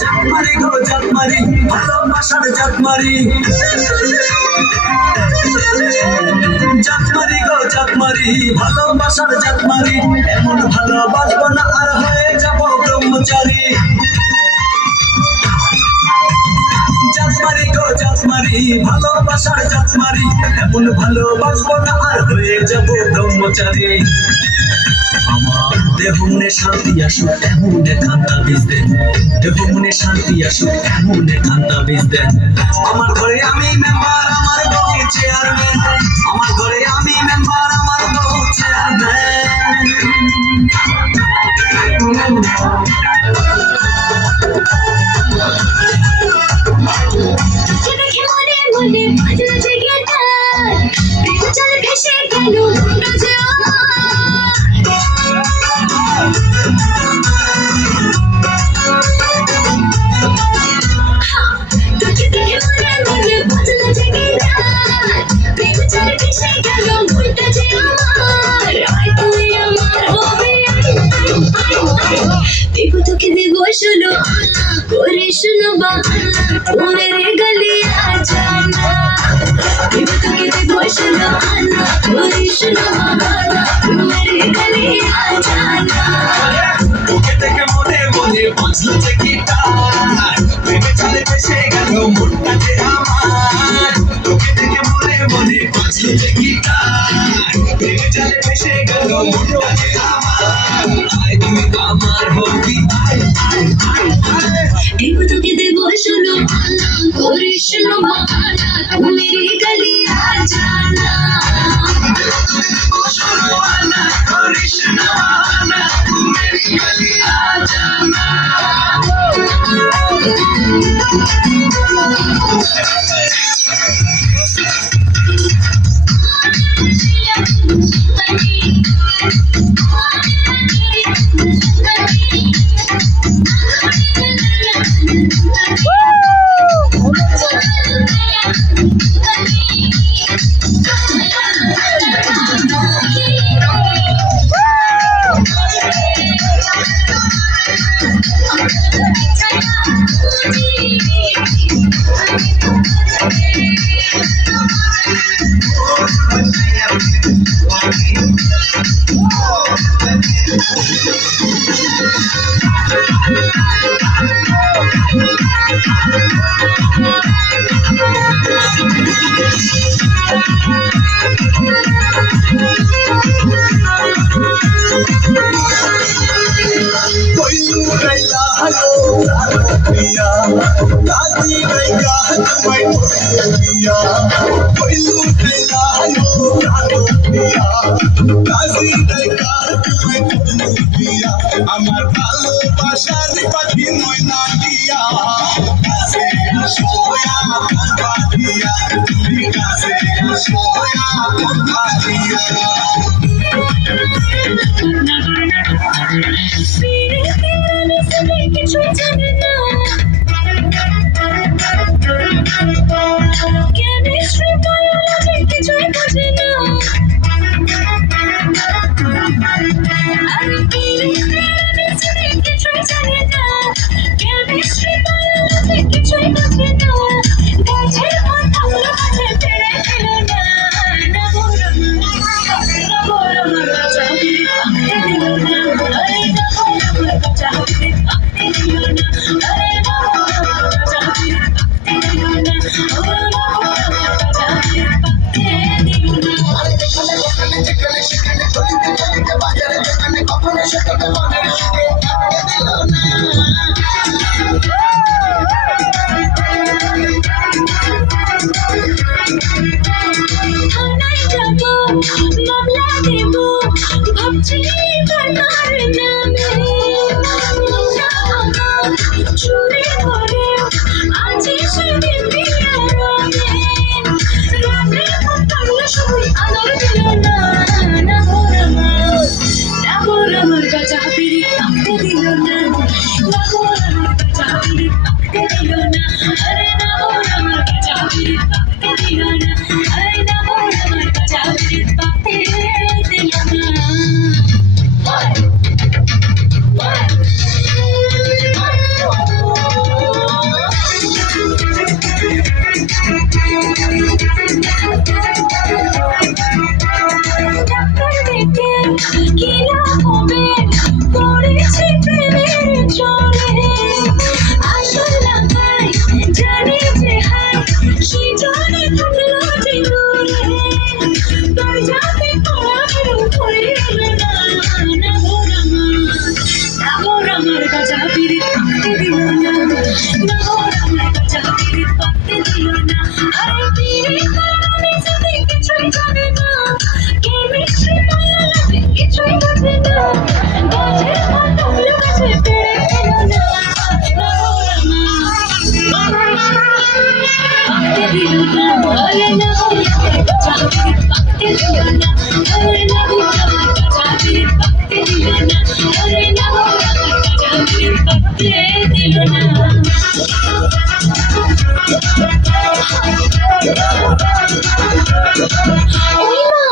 জাতমারি গো জাতমারি ভালোবাসার জাতমারি, জাতমারি গো জাতমারি ভালোবাসার জাতমারি, এমন ভালোবাসবো না আর হয়ে যাব ব্রহ্মচারী। জাতমারি গো জাতমারি ভালোবাসার জাতমারি, এমন ভালোবাসবো না আর হয়ে যাব ব্রহ্মচারী। আমার দেহ মনে শান্তি আসুক এমন খান্তা বীজ দেন, দেহ মনে শান্তি আসুক এমন খান্তা বীজ দেন। আমার ঘরে আমি মেম্বার আমার বউ চেয়ারম্যান, আমার ঘরে আমি মেম্বার আমার বউ চেয়ারম্যান। দেখে মনে মনে বাজলো জেগে তার, প্রেম জল ভেসে গেল মুন্ডা যে তোকে দেখে মনে মনে বাজলো জেগে তার, প্রেম জল ভেসে গেল মুন্ডা যে আমার। আয় তুই আমার হবে দেবো তোকে দেবো শোনো করে শোনো বাহানা, ও মেরে গলে আ জানা। দেবো তোকে দেবো শোনো আনা করে শোনো বাহানা, ও মেরে গলে আ জানা। তোকে দেখে মনে মনে বাজলো যে গিটার, প্রেমে চলে ভেসে গেল মনটা যে আমার। তোকে দেখে মনে মনে বাজলো যে গিটার, প্রেমে চলে ভেসে গেল মনটা যে আমার। আয় তুই আমার হবি আয় আয় আয় আয়। দেবো তোকে দেবো শোনো আনা করে শোনো বাহানা, ও মেরে গলে আ জানা। শোনো আনা করিস না বাহানা, মেরি গলি আ জানা। कोयलू गैया हलो पिया, दादी गैया तुम्हें पिया। कोयलू गैया हलो पिया, दादी गैया तुम्हें पिया। আমার ভালোবাসার পাখি ময়না দিয়া, কাছে আসো আমার পাখিয়া, তুমি কাছে আসো আমার পাখিয়া। কিছুই জানে না কেমিস্ট্রি বায়োলজি কিছুই বোঝে না। আরে কিছুই জানে না কেমিস্ট্রি বায়োলজি কিছুই বোঝে না। গাছের পাতা গাছে পেড়ে ফেলো না, না বরং না বরং গাছা দিল না, আরে না বরং গাছা দিল না, আরে না বরং গাছা দিল না, ওরা না বরং গাছা দিল না। যেখানে সেখানে চলিতে চলিতে বাজারে যেখানে কখনো সেখানে মনে দিল না। থানায় যাবো মামলা দেবো ভাবছি কার নামে, চুরি করে আজি সেদিন বিয়ারমে, রাতে কান্না শুই আলোর দিল না, না বর আমার গাছা পিড়ি থাকতে দিল না, না বর আমার গাছা পিড়ি থাকতে দিল না, আরে না বর আমার গাছা পিড়ি থাকতে দিল না, আরে না বর ওই মা